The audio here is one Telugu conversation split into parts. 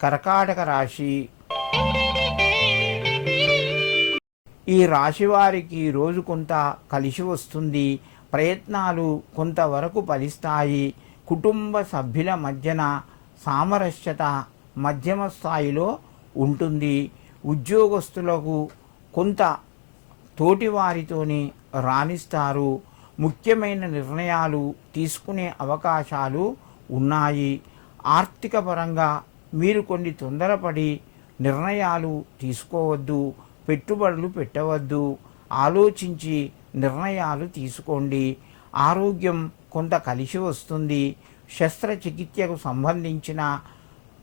కర్కాటక రాశి. ఈ రాశి వారికి రోజు కొంత కలిసి వస్తుంది. ప్రయత్నాలు కొంతవరకు ఫలిస్తాయి. కుటుంబ సభ్యుల మధ్యన సామరస్యత మధ్యమ స్థాయిలో ఉంటుంది. ఉద్యోగస్తులకు కొంత తోటివారితోని రాణిస్తారు. ముఖ్యమైన నిర్ణయాలు తీసుకునే అవకాశాలు ఉన్నాయి. ఆర్థిక పరంగా మీరు కొన్ని తొందరపడి నిర్ణయాలు తీసుకోవద్దు. పెట్టుబడులు పెట్టవద్దు. ఆలోచించి నిర్ణయాలు తీసుకోండి. ఆరోగ్యం కొంత కలిసి వస్తుంది. శస్త్రచికిత్సకు సంబంధించిన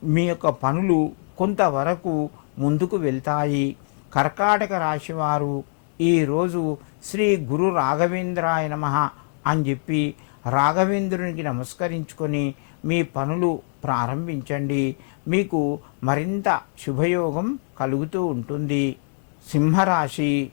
మీ యొక్క పనులు కొంతవరకు ముందుకు వెళ్తాయి. కర్కాటక రాశివారు ఈరోజు శ్రీ గురు రాఘవేంద్రాయ నమః అని చెప్పి రాఘవేంద్రునికి నమస్కరించుకొని మీ పనులు ప్రారంభించండి. మీకు మరింత శుభయోగం కలుగుతూ ఉంటుంది. సింహరాశి.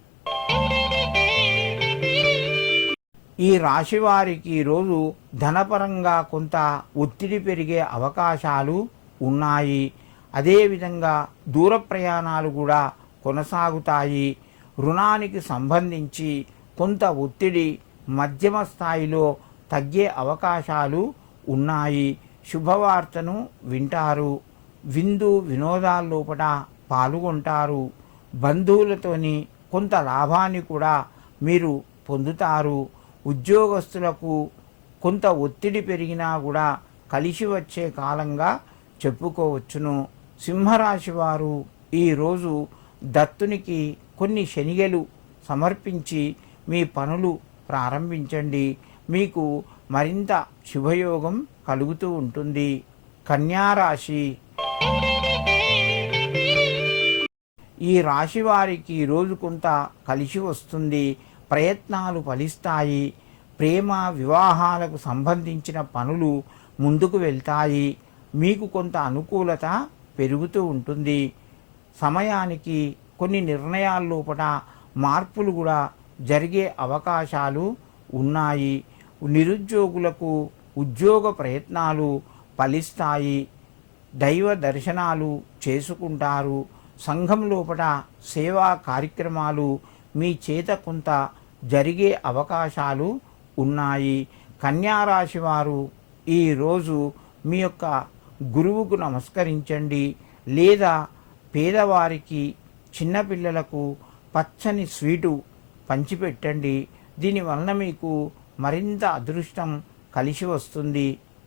ఈ రాశి వారికి ఈరోజు ధనపరంగా కొంత ఒత్తిడి పెరిగే అవకాశాలు ఉన్నాయి. అదేవిధంగా దూర ప్రయాణాలు కూడా కొనసాగుతాయి. రుణానికి సంబంధించి కొంత ఒత్తిడి మధ్యమ స్థాయిలో తగ్గే అవకాశాలు ఉన్నాయి. శుభవార్తను వింటారు. విందు వినోదాల్లోపట పాల్గొంటారు. బంధువులతోని కొంత లాభాన్ని కూడా మీరు పొందుతారు. ఉద్యోగస్తులకు కొంత ఒత్తిడి పెరిగినా కూడా కలిసి వచ్చే కాలంగా చెప్పుకోవచ్చును. సింహరాశి వారు ఈరోజు దత్తునికి కొన్ని శనిగలు సమర్పించి మీ పనులు ప్రారంభించండి. మీకు మరింత శుభయోగం కలుగుతూ ఉంటుంది. కన్యారాశి. ఈ రాశి వారికి రోజు కొంత కలిసి వస్తుంది. ప్రయత్నాలు ఫలిస్తాయి. ప్రేమ వివాహాలకు సంబంధించిన పనులు ముందుకు వెళ్తాయి. మీకు కొంత అనుకూలత పెరుగుతూ ఉంటుంది. సమయానికి కొన్ని నిర్ణయాల లోపల మార్పులు కూడా జరిగే అవకాశాలు ఉన్నాయి. నిరుద్యోగులకు ఉద్యోగ ప్రయత్నాలు ఫలిస్తాయి. దైవ దర్శనాలు చేసుకుంటారు. సంఘం లోపల సేవా కార్యక్రమాలు మీ చేత కొంత జరిగే అవకాశాలు ఉన్నాయి. కన్యారాశి వారు ఈరోజు మీ యొక్క గురువుకు నమస్కరించండి. లేదా పేదవారికి చిన్నపిల్లలకు పచ్చని స్వీటు పంచిపెట్టండి. దీనివలన మీకు మరింత అదృష్టం కలిసి వస్తుంది.